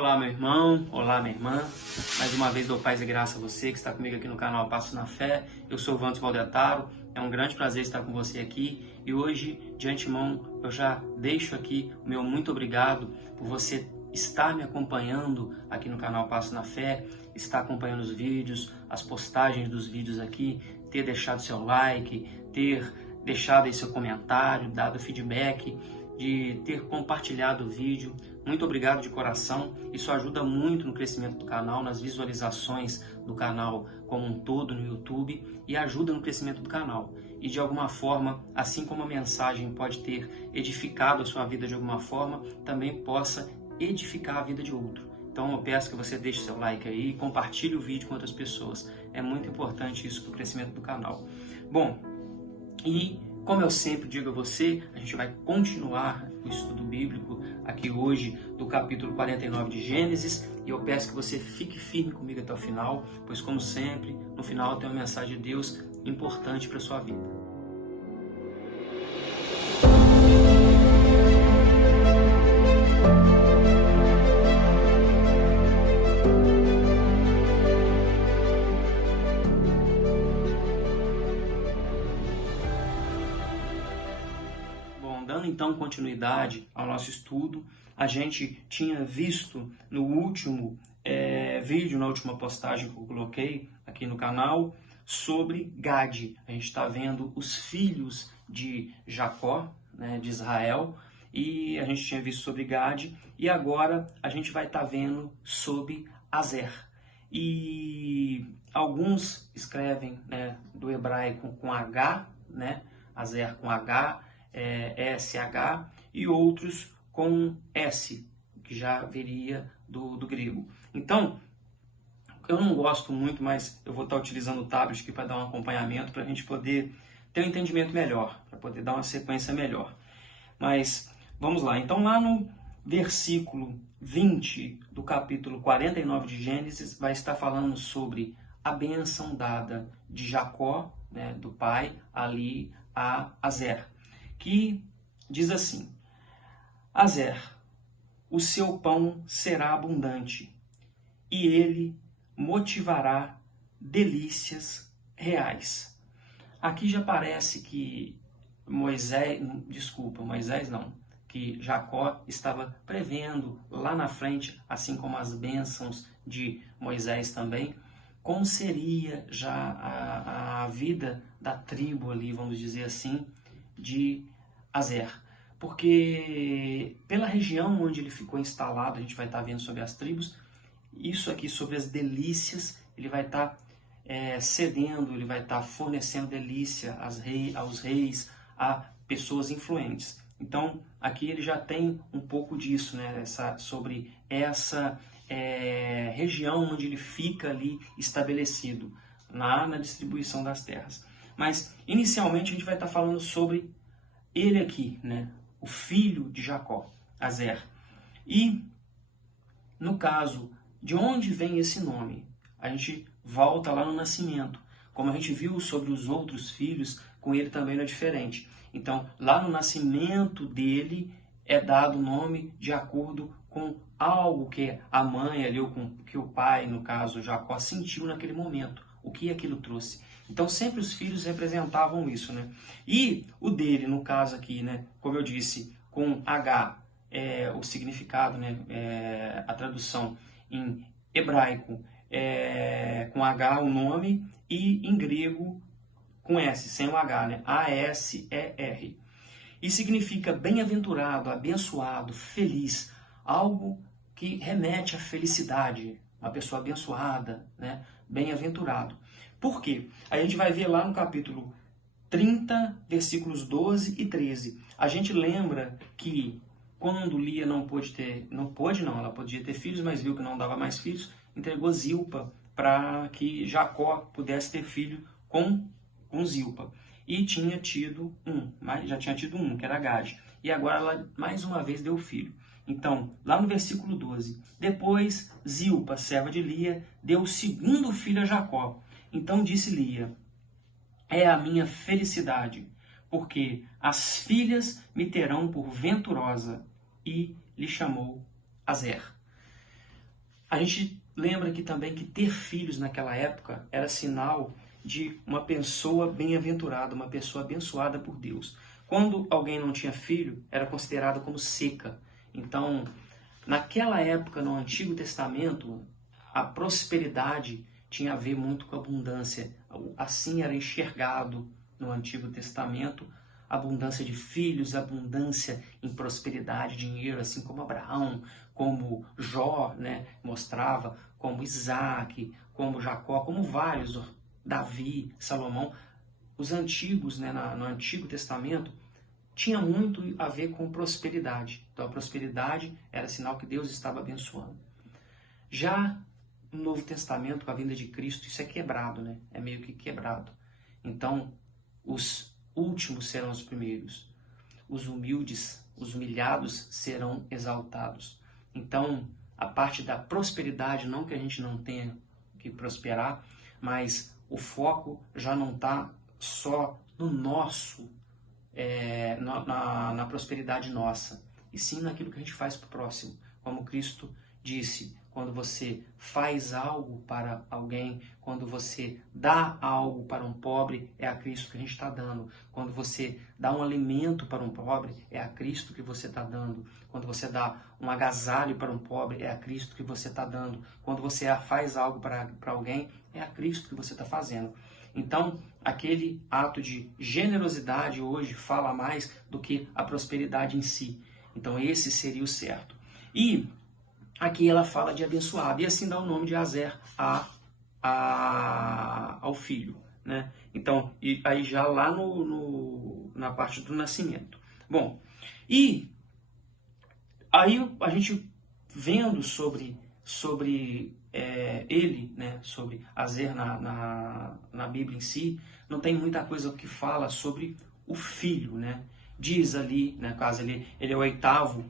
Olá, meu irmão, olá, minha irmã. Mais uma vez dou paz e graça a você que está comigo aqui no canal Passo na Fé. Eu sou o Vantos Valdetaro, é um grande prazer estar com você aqui. E hoje, de antemão, eu já deixo aqui o meu muito obrigado por você estar me acompanhando aqui no canal Passo na Fé, estar acompanhando os vídeos, as postagens dos vídeos aqui, ter deixado seu like, ter deixado aí seu comentário, dado feedback, de ter compartilhado o vídeo. Muito obrigado de coração, isso ajuda muito no crescimento do canal, nas visualizações do canal como um todo no YouTube e ajuda no crescimento do canal. E de alguma forma, assim como a mensagem pode ter edificado a sua vida de alguma forma, também possa edificar a vida de outro. Então eu peço que você deixe seu like aí e compartilhe o vídeo com outras pessoas. É muito importante isso para o crescimento do canal. Bom, e como eu sempre digo a você, a gente vai continuar o estudo bíblico aqui hoje do capítulo 49 de Gênesis, e eu peço que você fique firme comigo até o final, pois como sempre, no final tem uma mensagem de Deus importante para a sua vida. Dando então continuidade ao nosso estudo, a gente tinha visto no último vídeo, na última postagem que eu coloquei aqui no canal, sobre Gade. A gente está vendo os filhos de Jacó, né, de Israel, e a gente tinha visto sobre Gade, e agora a gente vai estar vendo sobre Azer. E alguns escrevem, né, do hebraico com H, né, Azer com H, SH, e outros com S, que já viria do grego. Então, eu não gosto muito, mas eu vou estar utilizando o tablet aqui para dar um acompanhamento, para a gente poder ter um entendimento melhor, para poder dar uma sequência melhor. Mas, vamos lá. Então, lá no versículo 20 do capítulo 49 de Gênesis, vai estar falando sobre a bênção dada de Jacó, né, do pai, ali a Azer, que diz assim: Azer, o seu pão será abundante, e ele motivará delícias reais. Aqui já parece que que Jacó estava prevendo lá na frente, assim como as bênçãos de Moisés também, como seria já a vida da tribo ali, vamos dizer assim, de Azer. Porque pela região onde ele ficou instalado, a gente vai estar vendo sobre as tribos, isso aqui sobre as delícias, ele vai estar cedendo, ele vai estar fornecendo delícia aos reis, a pessoas influentes. Então, aqui ele já tem um pouco disso, né, sobre essa região onde ele fica ali estabelecido, na distribuição das terras. Mas, inicialmente, a gente vai estar falando sobre ele aqui, né? O filho de Jacó, Azer. E, no caso, de onde vem esse nome? A gente volta lá no nascimento. Como a gente viu sobre os outros filhos, com ele também não é diferente. Então, lá no nascimento dele, é dado o nome de acordo com algo que a mãe ali, ou com que o pai, no caso Jacó, sentiu naquele momento. O que aquilo trouxe. Então, sempre os filhos representavam isso, né? E o dele, no caso aqui, né? Como eu disse, com H, o significado, né? A tradução em hebraico, com H o nome, e em grego com S, sem o H, né? A-S-E-R. E significa bem-aventurado, abençoado, feliz, algo que remete à felicidade, uma pessoa abençoada, né? Bem-aventurado. Por quê? A gente vai ver lá no capítulo 30, versículos 12 e 13. A gente lembra que quando Lia ela podia ter filhos, mas viu que não dava mais filhos, entregou Zilpa para que Jacó pudesse ter filho com Zilpa. E tinha tido já tinha tido um, que era Gade. E agora ela mais uma vez deu filho. Então, lá no versículo 12, depois Zilpa, serva de Lia, deu o segundo filho a Jacó. Então disse Lia: é a minha felicidade, porque as filhas me terão por venturosa. E lhe chamou Azer. A gente lembra aqui também que ter filhos naquela época era sinal de uma pessoa bem-aventurada, uma pessoa abençoada por Deus. Quando alguém não tinha filho, era considerado como seca. Então, naquela época, no Antigo Testamento, a prosperidade tinha a ver muito com a abundância. Assim era enxergado no Antigo Testamento, abundância de filhos, abundância em prosperidade, dinheiro, assim como Abraão, como Jó, né, mostrava, como Isaac, como Jacó, como vários, Davi, Salomão. Os antigos, né, no Antigo Testamento, tinha muito a ver com prosperidade. Então a prosperidade era sinal que Deus estava abençoando. Já no Novo Testamento, com a vinda de Cristo, isso é quebrado, né? É meio que quebrado. Então, os últimos serão os primeiros. Os humildes, os humilhados serão exaltados. Então, a parte da prosperidade, não que a gente não tenha que prosperar, mas o foco já não está só no nosso, na prosperidade nossa, e sim naquilo que a gente faz para o próximo. Como Cristo disse, quando você faz algo para alguém, quando você dá algo para um pobre, é a Cristo que a gente está dando. Quando você dá um alimento para um pobre, é a Cristo que você está dando. Quando você dá um agasalho para um pobre, é a Cristo que você está dando. Quando você faz algo para alguém, é a Cristo que você está fazendo. Então, aquele ato de generosidade hoje fala mais do que a prosperidade em si. Então, esse seria o certo. E aqui ela fala de abençoado, e assim dá o nome de Azer ao filho, né? Então, e aí já lá na parte do nascimento. Bom, e aí a gente vendo sobre ele, né, sobre Azer na Bíblia em si, não tem muita coisa que fala sobre o filho, né? Diz ali, no caso, ele é o oitavo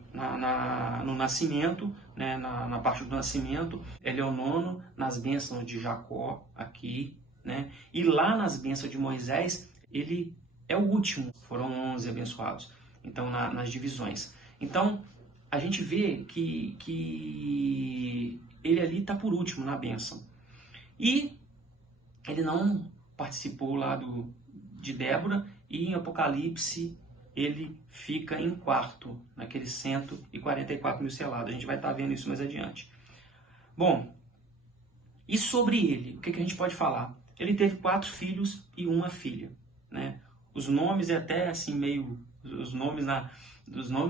no nascimento, né, na parte do nascimento, ele é o nono nas bênçãos de Jacó, aqui, né, e lá nas bênçãos de Moisés, ele é o último, foram 11 abençoados, então nas divisões. Então, a gente vê que ele ali está por último na bênção. E ele não participou lá de Débora, e em Apocalipse ele fica em quarto, naqueles 144 mil selados. A gente vai estar vendo isso mais adiante. Bom, e sobre ele, o que a gente pode falar? Ele teve 4 filhos e uma filha, né? Os nomes é até assim meio... Os nomes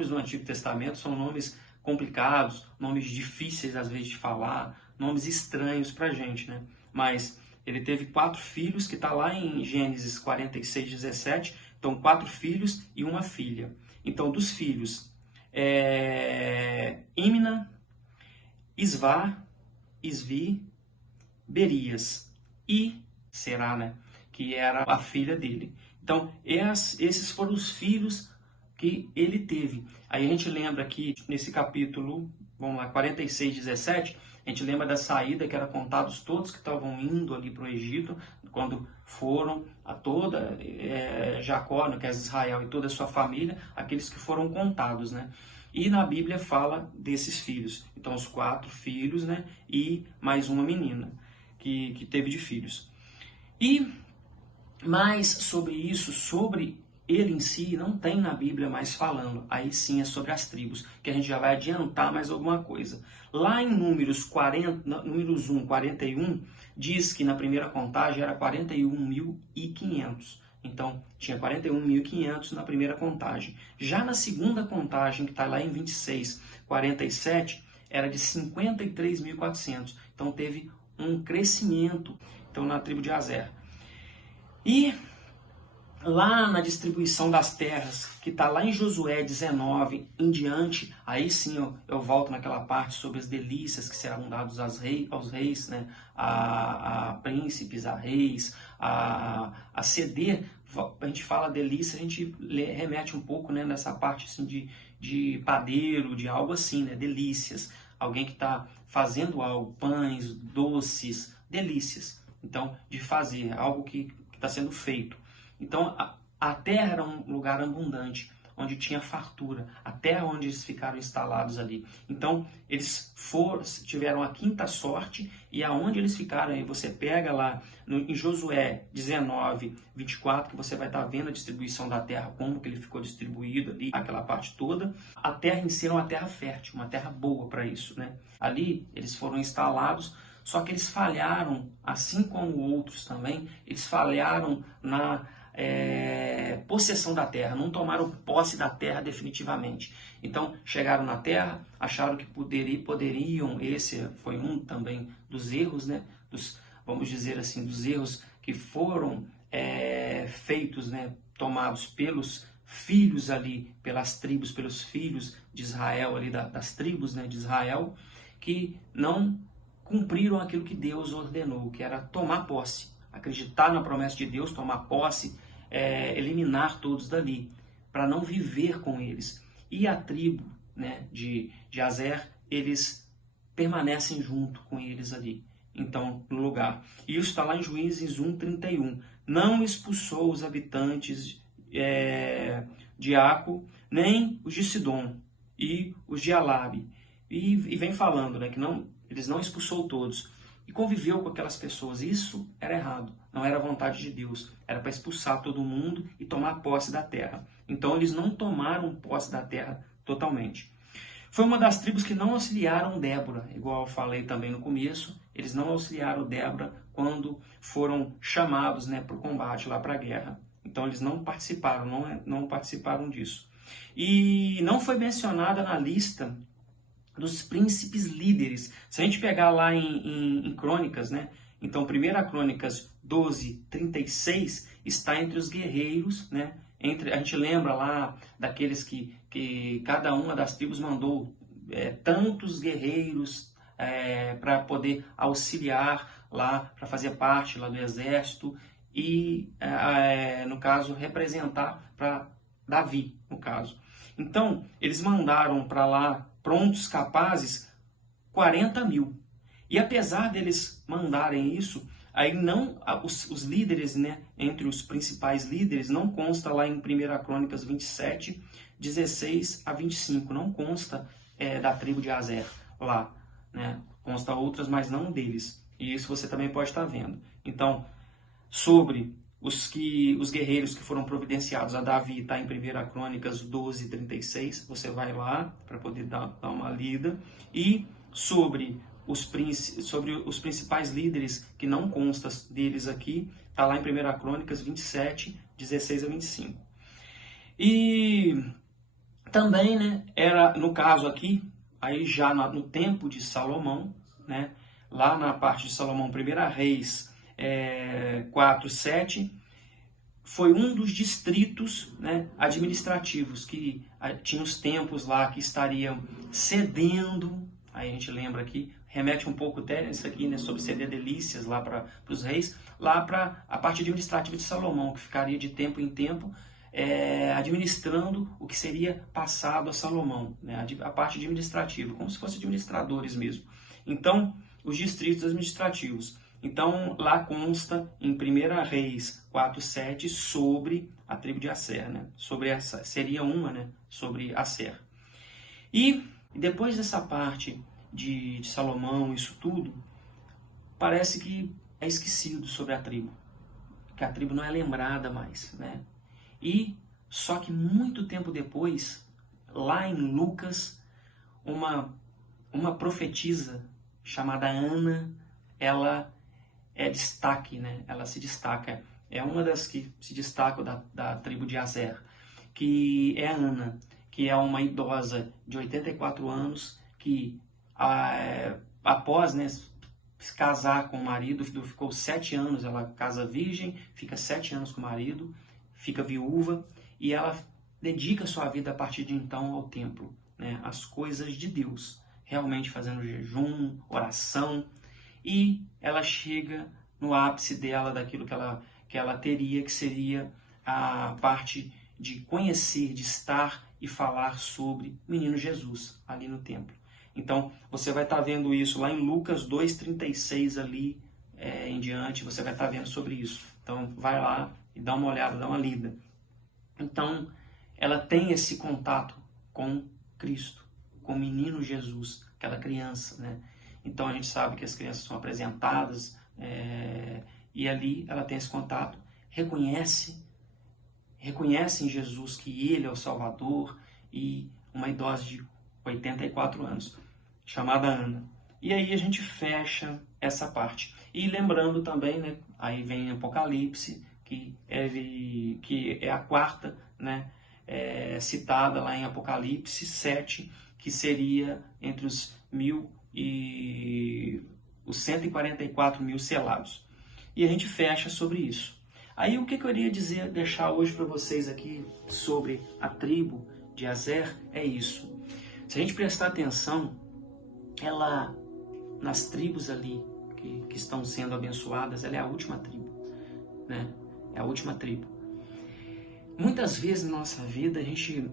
no Antigo Testamento são nomes complicados, nomes difíceis às vezes de falar, nomes estranhos pra gente, né? Mas ele teve 4 filhos, que está lá em Gênesis 46, 17. Então, 4 filhos e uma filha. Então, dos filhos, Imna, Isvá, Isvi, Berias e Será, né? Que era a filha dele. Então, esses foram os filhos que ele teve. Aí a gente lembra que nesse capítulo, vamos lá, 46, 17, a gente lembra da saída, que era contados todos que estavam indo ali para o Egito, quando foram a toda Jacó, que é Israel, e toda a sua família, aqueles que foram contados, né? E na Bíblia fala desses filhos. Então, os 4 filhos, né? E mais uma menina que teve de filhos. E mais sobre isso, sobre ele em si, não tem na Bíblia mais falando. Aí sim é sobre as tribos, que a gente já vai adiantar mais alguma coisa. Lá em Números 1, 41, diz que na primeira contagem era 41.500. Então, tinha 41.500 na primeira contagem. Já na segunda contagem, que está lá em 26, 47, era de 53.400. Então, teve um crescimento na tribo de Azer. E lá na distribuição das terras, que está lá em Josué 19 em diante, aí sim eu volto naquela parte sobre as delícias que serão dadas aos reis, né? a príncipes, a reis, a ceder. A gente fala delícia, a gente remete um pouco, né, nessa parte assim, de padeiro, de algo assim, né? Delícias. Alguém que está fazendo algo, pães, doces, delícias. Então, de fazer, algo que está sendo feito. Então, a terra era um lugar abundante, onde tinha fartura, a terra onde eles ficaram instalados ali. Então, eles tiveram a quinta sorte, e aonde eles ficaram, aí você pega lá em Josué 19, 24, que você vai estar vendo a distribuição da terra, como que ele ficou distribuído ali, aquela parte toda. A terra em si era uma terra fértil, uma terra boa para isso, né? Ali eles foram instalados, só que eles falharam, assim como outros também, eles falharam na possessão da terra, não tomaram posse da terra definitivamente. Então, chegaram na terra, acharam que poderiam, esse foi um também dos erros, né? Vamos dizer assim, dos erros que foram feitos, né? Tomados pelos filhos ali, pelas tribos, pelos filhos de Israel, ali das tribos, né, de Israel, que não cumpriram aquilo que Deus ordenou, que era tomar posse, acreditar na promessa de Deus, tomar posse, eliminar todos dali, para não viver com eles. E a tribo, né, de Aser, eles permanecem junto com eles ali, então, no lugar. E isso está lá em Juízes 1:31. Não expulsou os habitantes de Aco, nem os de Sidom e os de Alabe. E vem falando, né, que eles não expulsou todos. E conviveu com aquelas pessoas. Isso era errado, não era a vontade de Deus. Era para expulsar todo mundo e tomar posse da terra. Então eles não tomaram posse da terra totalmente. Foi uma das tribos que não auxiliaram Débora, igual eu falei também no começo. Eles não auxiliaram Débora quando foram chamados, né, para o combate, lá para a guerra. Então eles não participaram, não participaram disso. E não foi mencionada na lista dos príncipes líderes. Se a gente pegar lá em Crônicas, né? Então, 1 Crônicas 12:36 está entre os guerreiros, né? A gente lembra lá daqueles que cada uma das tribos mandou tantos guerreiros para poder auxiliar lá, para fazer parte lá do exército e, no caso, representar para Davi, no caso. Então, eles mandaram para lá, prontos, capazes, 40 mil. E apesar deles mandarem isso, aí não os líderes, né, entre os principais líderes, não consta lá em 1 Crônicas 27, 16 a 25, não consta da tribo de Aser lá, né? Consta outras, mas não deles. E isso você também pode estar vendo. Então, sobre os guerreiros que foram providenciados a Davi, está em 1 Crônicas 12:36, você vai lá para poder dar uma lida. E sobre os principais líderes, que não consta deles aqui, está lá em 1 Crônicas 27, 16 a 25. E também, né, era, no caso aqui, aí já no tempo de Salomão, né, lá na parte de Salomão, 1 Reis 4:7, foi um dos distritos, né, administrativos que tinha os templos lá que estariam cedendo. Aí a gente lembra aqui, remete um pouco até isso aqui, né, sobre ceder delícias lá para os reis, lá para a parte administrativa de Salomão, que ficaria de tempo em tempo administrando o que seria passado a Salomão, né, a parte administrativa, como se fossem administradores mesmo. Então, os distritos administrativos. Então, lá consta em 1 Reis 4:7 sobre a tribo de Aser, né? Sobre essa, seria uma, né? Sobre Aser. E depois dessa parte de Salomão, isso tudo, parece que é esquecido sobre a tribo. Que a tribo não é lembrada mais, né? E só que muito tempo depois, lá em Lucas, uma profetisa chamada Ana, ela destaque, né? Ela se destaca. É uma das que se destacam da tribo de Aser, que é Ana, que é uma idosa de 84 anos, que após, né, se casar com o marido, ficou 7 anos, ela casa virgem, fica 7 anos com o marido, fica viúva, e ela dedica sua vida a partir de então ao templo, né? Às coisas de Deus, realmente fazendo jejum, oração, e ela chega no ápice dela, daquilo que ela teria, que seria a parte de conhecer, de estar e falar sobre o menino Jesus ali no templo. Então, você vai estar vendo isso lá em Lucas 2:36 ali em diante, você vai estar vendo sobre isso. Então, vai lá e dá uma olhada, dá uma lida. Então, ela tem esse contato com Cristo, com o menino Jesus, aquela criança, né? Então a gente sabe que as crianças são apresentadas e ali ela tem esse contato, reconhece em Jesus que ele é o Salvador, e uma idosa de 84 anos, chamada Ana. E aí a gente fecha essa parte. E lembrando também, né, aí vem Apocalipse, que é a quarta, né, citada lá em Apocalipse 7, que seria entre os 144 mil selados. E a gente fecha sobre isso. Aí o que eu queria deixar hoje para vocês aqui sobre a tribo de Aser é isso. Se a gente prestar atenção, ela, nas tribos ali que estão sendo abençoadas, ela é a última tribo, né? É a última tribo. Muitas vezes na nossa vida a gente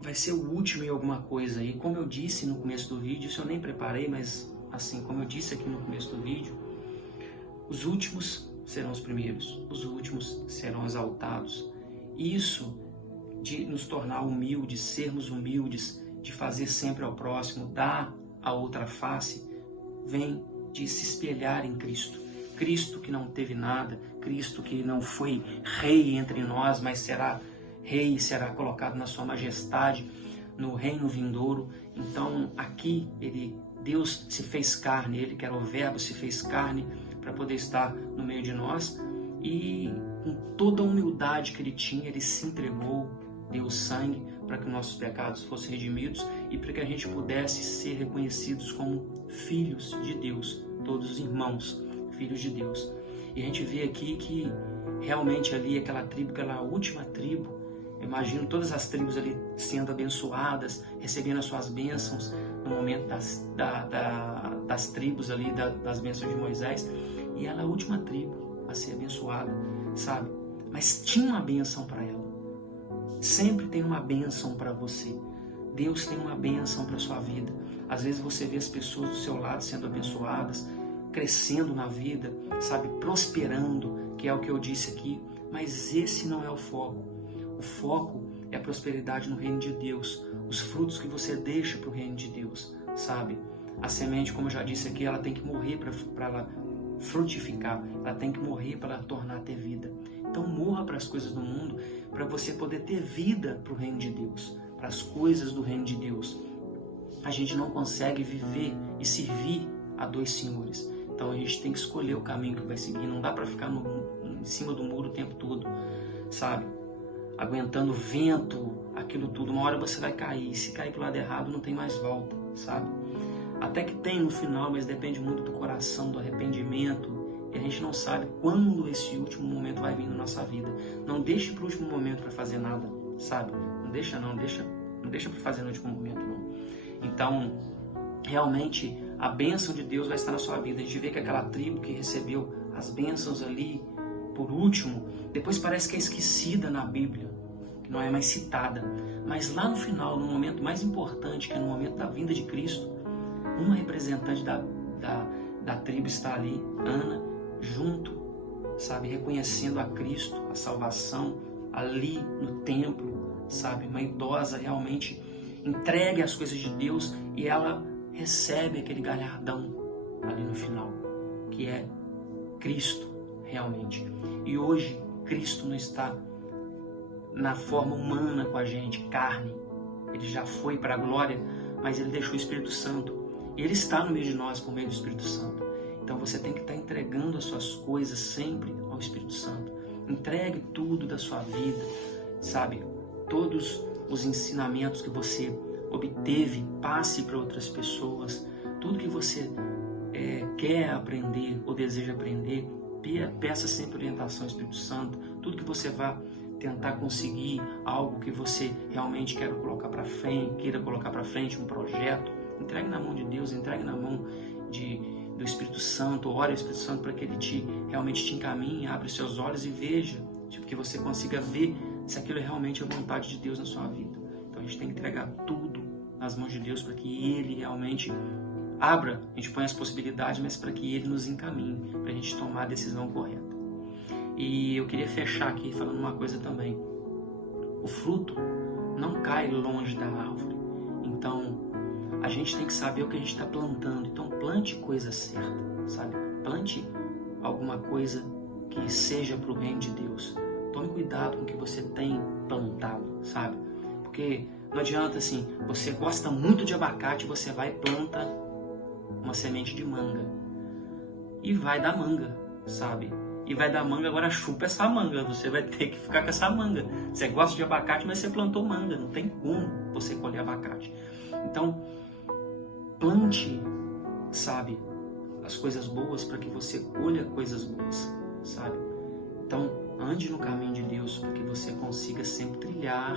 vai ser o último em alguma coisa. E como eu disse no começo do vídeo, isso eu nem preparei, mas assim, como eu disse aqui no começo do vídeo, os últimos serão os primeiros, os últimos serão exaltados. Isso de nos tornar humildes, sermos humildes, de fazer sempre ao próximo, dar a outra face, vem de se espelhar em Cristo. Cristo que não teve nada, Cristo que não foi rei entre nós, mas será rei e será colocado na sua majestade no reino vindouro. Então aqui Deus se fez carne, ele que era o verbo se fez carne para poder estar no meio de nós, e com toda a humildade que ele tinha, ele se entregou, deu o sangue para que nossos pecados fossem redimidos e para que a gente pudesse ser reconhecidos como filhos de Deus, todos irmãos, filhos de Deus. E a gente vê aqui que realmente ali aquela tribo, aquela última tribo, eu imagino todas as tribos ali sendo abençoadas, recebendo as suas bênçãos no momento das tribos ali, das bênçãos de Moisés, e ela é a última tribo a ser abençoada, sabe? Mas tinha uma bênção para ela. Sempre tem uma bênção para você. Deus tem uma bênção para a sua vida. Às vezes você vê as pessoas do seu lado sendo abençoadas, crescendo na vida, sabe? Prosperando, que é o que eu disse aqui, mas esse não é o foco. O foco é a prosperidade no reino de Deus, os frutos que você deixa para o reino de Deus, sabe? A semente, como eu já disse aqui, ela tem que morrer para ela frutificar, ela tem que morrer para ela tornar a ter vida. Então morra para as coisas do mundo, para você poder ter vida para o reino de Deus, para as coisas do reino de Deus. A gente não consegue viver e servir a dois senhores. Então a gente tem que escolher o caminho que vai seguir. Não dá para ficar em cima do muro o tempo todo, sabe? Aguentando vento, aquilo tudo. Uma hora você vai cair. Se cair para o lado errado, não tem mais volta, sabe? Até que tem no final, mas depende muito do coração, do arrependimento. E a gente não sabe quando esse último momento vai vir na nossa vida. Não deixe para o último momento para fazer nada, sabe? Não deixa para fazer no último momento, não. Então, realmente, a bênção de Deus vai estar na sua vida. A gente vê que aquela tribo que recebeu as bênçãos ali, por último, depois parece que é esquecida na Bíblia, que não é mais citada. Mas lá no final, no momento mais importante, que é no momento da vinda de Cristo, uma representante da tribo está ali, Ana, junto, sabe, reconhecendo a Cristo, a salvação, ali no templo, sabe, uma idosa realmente entregue às coisas de Deus, e ela recebe aquele galardão ali no final, que é Cristo realmente. E hoje Cristo não está na forma humana com a gente, carne. Ele já foi para a glória, mas ele deixou o Espírito Santo. E ele está no meio de nós por meio do Espírito Santo. Então você tem que estar entregando as suas coisas sempre ao Espírito Santo. Entregue tudo da sua vida, sabe? Todos os ensinamentos que você obteve, passe para outras pessoas. Tudo que você quer aprender ou deseja aprender, peça sempre orientação ao Espírito Santo. Tudo que você vá tentar conseguir, algo que você realmente queira colocar para frente, um projeto, entregue na mão de Deus, entregue na mão do Espírito Santo, ore ao Espírito Santo para que ele realmente te encaminhe, abra os seus olhos e veja, que você consiga ver se aquilo é realmente a vontade de Deus na sua vida. Então a gente tem que entregar tudo nas mãos de Deus para que ele realmente abra, a gente põe as possibilidades, mas para que ele nos encaminhe, para a gente tomar a decisão correta. E eu queria fechar aqui falando uma coisa também. O fruto não cai longe da árvore. Então, a gente tem que saber o que a gente está plantando. Então, plante coisa certa, sabe? Plante alguma coisa que seja para o reino de Deus. Tome cuidado com o que você tem plantado, sabe? Porque não adianta assim, você gosta muito de abacate, você vai e planta uma semente de manga. E vai dar manga, sabe? E vai dar manga, agora chupa essa manga, você vai ter que ficar com essa manga. Você gosta de abacate, mas você plantou manga, não tem como você colher abacate. Então, plante, sabe, as coisas boas para que você colha coisas boas, sabe? Então, ande no caminho de Deus para que você consiga sempre trilhar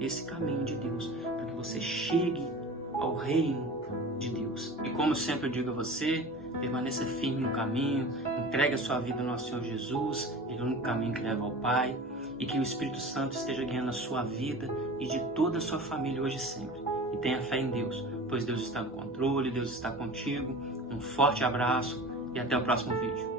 esse caminho de Deus, para que você chegue ao reino de Deus. E como sempre eu digo a você, permaneça firme no caminho, entregue a sua vida ao nosso Senhor Jesus, Ele é o único caminho que leva ao Pai, e que o Espírito Santo esteja guiando a sua vida e de toda a sua família hoje e sempre. E tenha fé em Deus, pois Deus está no controle, Deus está contigo. Um forte abraço e até o próximo vídeo.